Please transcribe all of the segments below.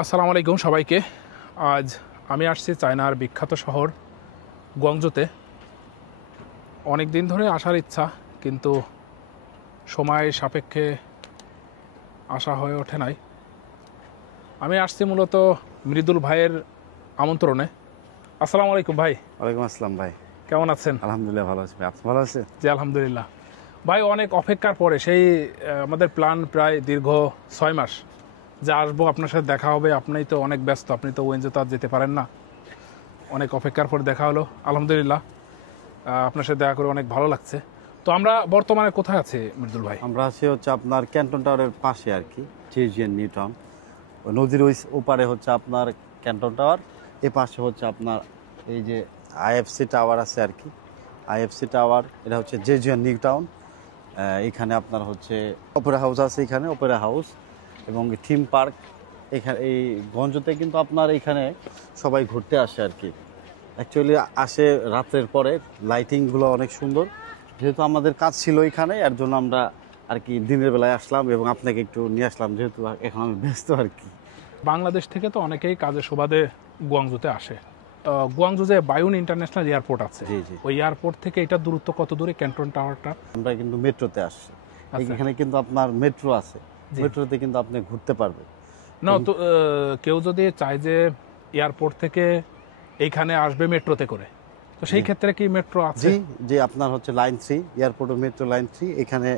আসসালামু আলাইকুম সবাইকে। আজ আমি আসছি চায়নার বিখ্যাত শহর গুয়াংজুতে। অনেক দিন ধরে আসার ইচ্ছা, কিন্তু সময় সাপেক্ষে আসা হয়ে ওঠে নাই। আমি আসছি মূলত মৃদুল ভাইয়ের আমন্ত্রণে। আসসালামু আলাইকুম ভাই। ওয়ালাইকুম আসসালাম ভাই, কেমন আছেন? আলহামদুলিল্লাহ ভালো আছি ভাই, আপনি ভালো আছেন? জি আলহামদুলিল্লাহ। ভাই অনেক অপেক্ষার পরে সেই আমাদের প্ল্যান প্রায় দীর্ঘ 6 মাস যে আসবো, আপনার সাথে দেখা হবে। আপনি তো অনেক ব্যস্ত, আপনি তো ওয়েঞ্জে তো আর যেতে পারেন না। অনেক অপেক্ষার পর দেখা হলো, আলহামদুলিল্লাহ। আপনার সাথে দেখা করে অনেক ভালো লাগছে। তো আমরা বর্তমানে কোথায় আছি মৃদুল ভাই? আমরা আছি হচ্ছে আপনার ক্যান্টন টাওয়ারের পাশে আর কি, জেজিয়ান নিউ টাউন। ওই নদীর ওপারে হচ্ছে আপনার ক্যান্টন টাওয়ার, এ পাশে হচ্ছে আপনার এই যে আইএফসি টাওয়ার আছে আর কি। আইএফসি টাওয়ার এটা হচ্ছে জেজিয়ান নিউ টাউন। এখানে আপনার হচ্ছে অপেরা হাউস আছে, এখানে অপেরা হাউস এবং থিম পার্ক। এখানে এই গঞ্জতে কিন্তু আপনার এখানে সবাই ঘুরতে আসে আর কি। অ্যাকচুয়ালি আসে রাত্রের পরে, লাইটিংগুলো অনেক সুন্দর। যেহেতু আমাদের কাজ ছিল এখানে, এর জন্য আমরা আর কি দিনের বেলায় আসলাম এবং আপনাকে একটু নিয়ে আসলাম, যেহেতু এখন আমি ব্যস্ত আর কি। বাংলাদেশ থেকে তো অনেকেই কাজের সুবাদে গুয়াংজুতে আসে। গুয়াংজু যে বায়ুন ইন্টারন্যাশনাল এয়ারপোর্ট আছে, জি জি, ওই এয়ারপোর্ট থেকে এটা দূরত্ব কত দূরে ক্যান্টন টাওয়ারটা? আমরা কিন্তু মেট্রোতে আসছি। আচ্ছা। এখানে কিন্তু আপনার মেট্রো আছে, মেট্রোতে কিন্তু আপনি ঘুরতে পারবেন। না তো কেউ যদি চায় যে এয়ারপোর্ট থেকে এইখানে আসবে মেট্রোতে করে, তো সেই ক্ষেত্রে কি মেট্রো আছে? জি, যে আপনার হচ্ছে লাইন 3, এয়ারপোর্টের মেট্রো লাইন 3, এখানে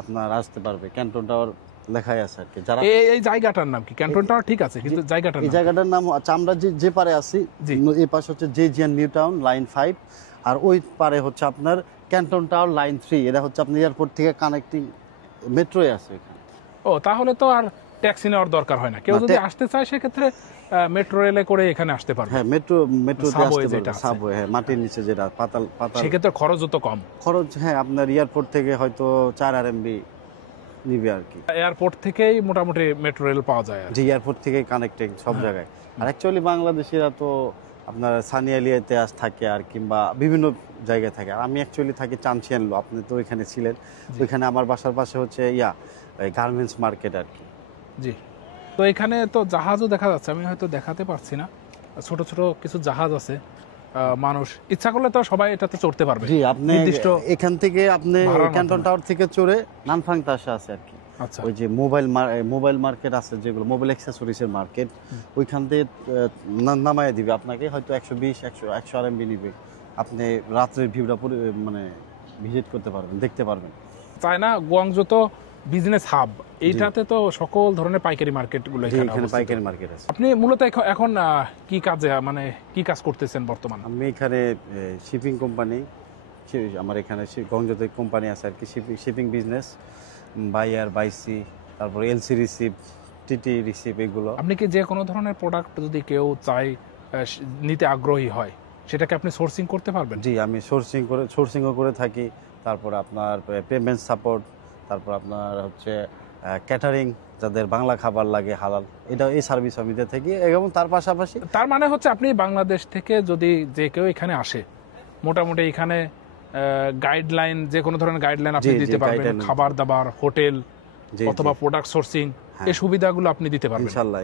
আপনার আসতে পারবে। ক্যান্টন টাওয়ার লেখাই আছে আর কি। যারা এই জায়গাটার নাম কি? ক্যান্টন টাওয়ার ঠিক আছে, কিন্তু জায়গাটার এই নাম? জায়গাটার নাম আচ্ছা, আমরা যে পারে আছি, জি। এই পাশে হচ্ছে জেজিয়ান নিউ টাউন লাইন 5, আর ওই পারে হচ্ছে আপনার ক্যান্টন টাওয়ার লাইন 3। এটা হচ্ছে আপনার এয়ারপোর্ট থেকে কানেক্টিং মেট্রোই আছে এখানে। ও, তাহলে তো আর ট্যাক্সি নেওয়ার দরকার হয় না। কেউ যদি আসতে চায় সেক্ষেত্রে মেট্রো রেলে করে এখানে আসতে পারবে। হ্যাঁ, মেট্রোতে সাবওয়ে আসতে যেটা পারবে, আছে। সাবওয়ে, হ্যাঁ, মাটির নিচে যেটা পাতাল সেক্ষেত্রে খরচও তো কম। খরচ। হ্যাঁ, আপনার এয়ারপোর্ট থেকে হয়তো 4 RMB নিবে আর কি। এয়ারপোর্ট থেকেই মোটামুটি মেট্রো রেল পাওয়া যায় আর কি। যে এয়ারপোর্ট থেকে কানেক্টিং সব জায়গায়। আর অ্যাকচুয়ালি বাংলাদেশিরা তো আপনার সানিয়ালিয়াতে থাকে আর কিংবা বিভিন্ন জায়গায় থাকে। আর আমি অ্যাকচুয়ালি থাকি চানচিয়ানলো, আপনি তো ওইখানে ছিলেন। ওইখানে আমার বাসার পাশে হচ্ছে গার্মেন্টস মার্কেট আর কি। জি। তো এখানে তো জাহাজও দেখা যাচ্ছে, আমি হয়তো দেখাতে পারছি না। ছোট ছোট কিছু জাহাজ আছে। মানুষ ইচ্ছা করলে তো সবাই এটাতে চড়তে পারবে। জি, আপনি এখান থেকে আপনি ক্যান্টন টাওয়ার থেকে চড়ে নানফাং তাসে আছে আর কি। আচ্ছা। ওই যে মোবাইল মার্কেট আছে, যেগুলো মোবাইল অ্যাক্সেসরিজের মার্কেট, ওইখান থেকে নামায় দিবে আপনাকে। হয়তো 120-100 RMB নিবে। আপনি রাত্রের ভিউটা মানে ভিজিট করতে পারবেন, দেখতে পারবেন। চায়না গুয়াংজু তো বিজনেস হাব, এইটাতে তো সকল ধরনের পাইকারি মার্কেটগুলো এখানে এখানে অবস্থিত। পাইকারি মার্কেট আছে। আপনি মূলত এখন কি কাজে, মানে কি কাজ করতেছেন বর্তমানে? আমি এখানে শিপিং কোম্পানি, আমার এখানে গঞ্জতে কোম্পানি আছে আর কি, শিপিং বিজনেস, বাইআর বাইসি, তারপর এলসি রিসিভ, টিটি রিসিভ, এগুলো। আপনি কি যে কোনো ধরনের প্রোডাক্ট যদি কেউ চায় নিতে আগ্রহী হয়, সেটাকে আপনি সোর্সিং করতে পারবেন? জি, আমি সোর্সিংও করে থাকি। তারপর আপনার পেমেন্ট সাপোর্ট, তারপর আপনার হচ্ছে ক্যাটারিং, যাদের বাংলা খাবার লাগে হালাল, এই সার্ভিস আমি দিয়ে থাকি। এবং তার পাশাপাশি তার মানে হচ্ছে আপনি বাংলাদেশ থেকে যদি যে কেউ এখানে আসে, মোটামুটি এখানে গাইডলাইন, যে কোনো ধরনের গাইডলাইন আপনি দিতে পারবেন। খাবার দাবার, হোটেল অথবা প্রোডাক্ট সোর্সিং, এই সুবিধাগুলো আপনি দিতে পারবেন ইনশাআল্লাহ।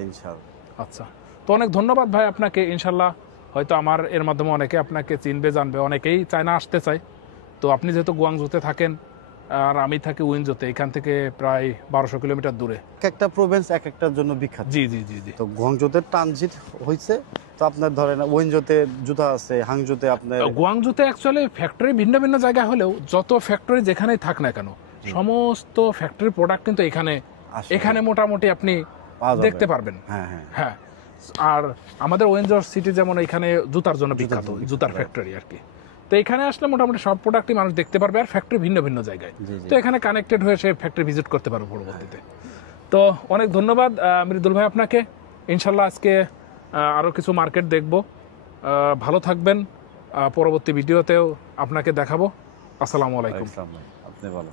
আচ্ছা, তো অনেক ধন্যবাদ ভাই আপনাকে। ইনশাল্লাহ হয়তো আমার এর মাধ্যমে অনেকে আপনাকে চিনবে, জানবে। অনেকেই চায়না আসতে চায়। তো আপনি যেহেতু গুয়াংজুতে থাকেন আর আমি থাকি উইনজোতে, এখান থেকে প্রায় 1200 কিলোমিটার দূরে। একটা প্রভিন্স এক একটার জন্য বিখ্যাত। জি জি জি জি। তো গুয়াংজুতে ট্রানজিট হয়েছে, তো আপনার ধরেন উইনজোতে জুতা আছে, হাংজুতে আপনার। গুয়াংজুতে অ্যাকচুয়ালি ফ্যাক্টরি ভিন্ন ভিন্ন জায়গা হলেও যত ফ্যাক্টরি যেখানেই থাক না কেন, সমস্ত ফ্যাক্টরি প্রোডাক্ট কিন্তু এখানে মোটামুটি আপনি দেখতে পারবেন। হ্যাঁ হ্যাঁ হ্যাঁ। আর আমাদের ওয়েঞ্জর সিটি যেমন এখানে জুতার জন্য বিখ্যাত, জুতার ফ্যাক্টরি আর কি। তো এখানে আসলে মোটামুটি সব প্রোডাক্টই মানুষ দেখতে পারবে, আর ফ্যাক্টরি ভিন্ন ভিন্ন জায়গায়। তো এখানে কানেক্টেড হয়ে সে ফ্যাক্টরি ভিজিট করতে পারবে পরবর্তীতে। তো অনেক ধন্যবাদ মৃদুল ভাই আপনাকে। ইনশাল্লাহ আজকে আরও কিছু মার্কেট দেখব। ভালো থাকবেন। পরবর্তী ভিডিওতেও আপনাকে দেখাবো। আসসালামু আলাইকুম। আপনি ভালো।